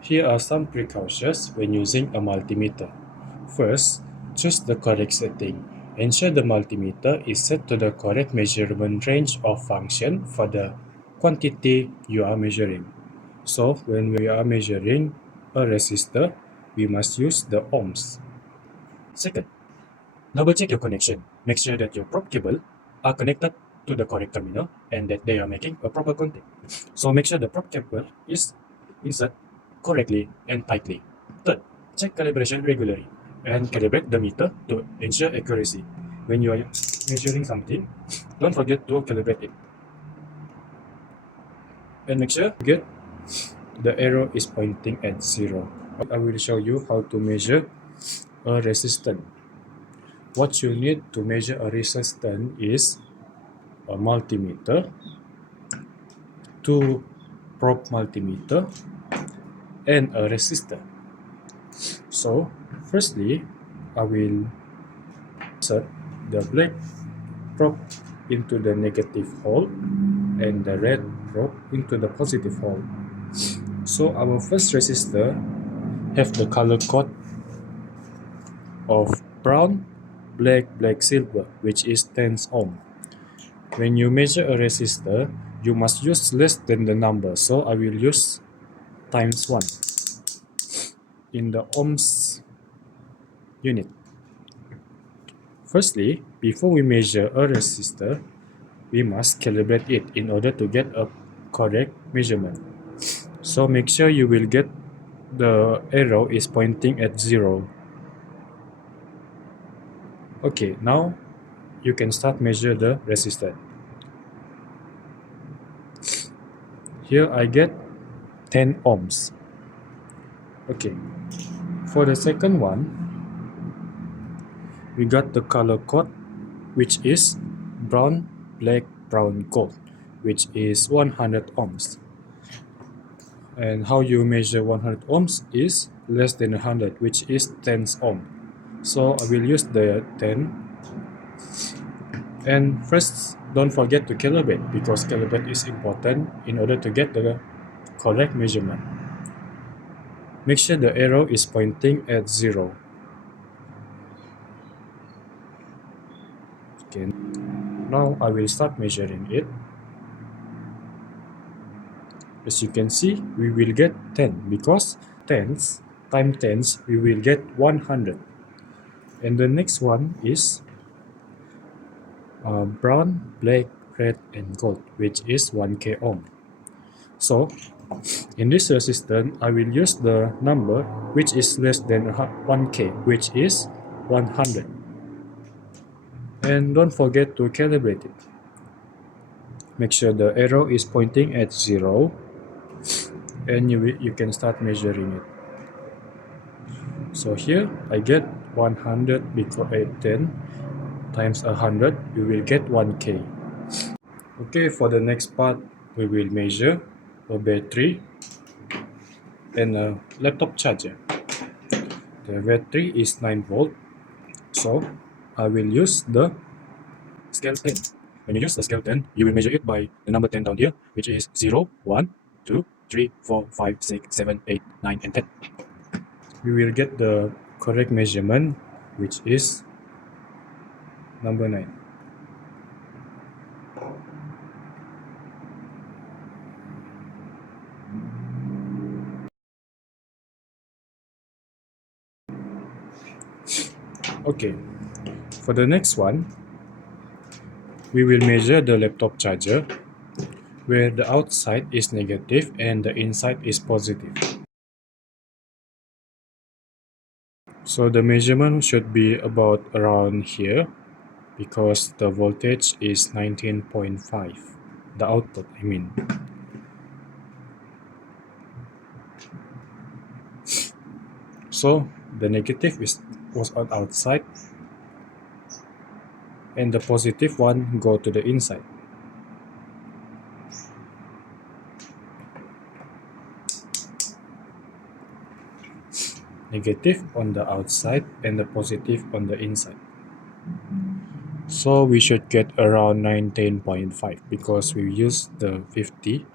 Here are some precautions when using a multimeter. First, choose the correct setting. Ensure the multimeter is set to the correct measurement range of function for the quantity you are measuring. So, when we are measuring a resistor, we must use the ohms. Second, double check your connection. Make sure that your probe cable are connected to the correct terminal and that they are making a proper contact. So make sure the probe cable is inserted correctly and tightly. Third, check calibration regularly and calibrate the meter to ensure accuracy. When you are measuring something, don't forget to calibrate it. And make sure get the arrow is pointing at 0. I will show you how to measure a resistance. What you need to measure a resistance is a multimeter, two probe multimeter, and a resistor. So, firstly, I will insert the black probe into the negative hole and the red probe into the positive hole. So, our first resistor have the color code of brown, black, silver, which is 10 ohm. When you measure a resistor, you must use less than the number. So I will use times 1 in the ohms unit. Firstly, before we measure a resistor, we must calibrate it in order to get a correct measurement. So make sure you will get the arrow is pointing at 0. Okay, now you can start measure the resistor. Here I get 10 ohms. Okay, for the second one, we got the color code, which is brown, black, brown, gold, which is 100 ohms. And how you measure 100 ohms is less than 100, which is 10 ohm. So I will use the 10. And first, don't forget to calibrate, because calibrate is important in order to get the correct measurement. Make sure the arrow is pointing at 0. Okay, now I will start measuring it. As you can see, we will get 10 because tens times tens we will get 100. And the next one is brown, black, red, and gold, which is 1k ohm. So in this resistance, I will use the number which is less than 1k, which is 100. And don't forget to calibrate it. Make sure the arrow is pointing at 0, and you can start measuring it. So here I get 100 because 10 times 100, we will get 1k. Okay, for the next part, we will measure a battery and a laptop charger. The battery is 9 volt, so I will use the scale 10. When you use the scale 10, you will measure it by the number 10 down here, which is 0, 1, 2, 3, 4, 5, 6, 7, 8, 9, and 10. We will get the correct measurement, which is number 9. Okay, for the next one, we will measure the laptop charger, where the outside is negative and the inside is positive. So the measurement should be about around here, because the voltage is 19.5, the output I mean. So the negative was outside and the positive one go to the inside. Negative on the outside and the positive on the inside. So we should get around 19.5 because we use the 50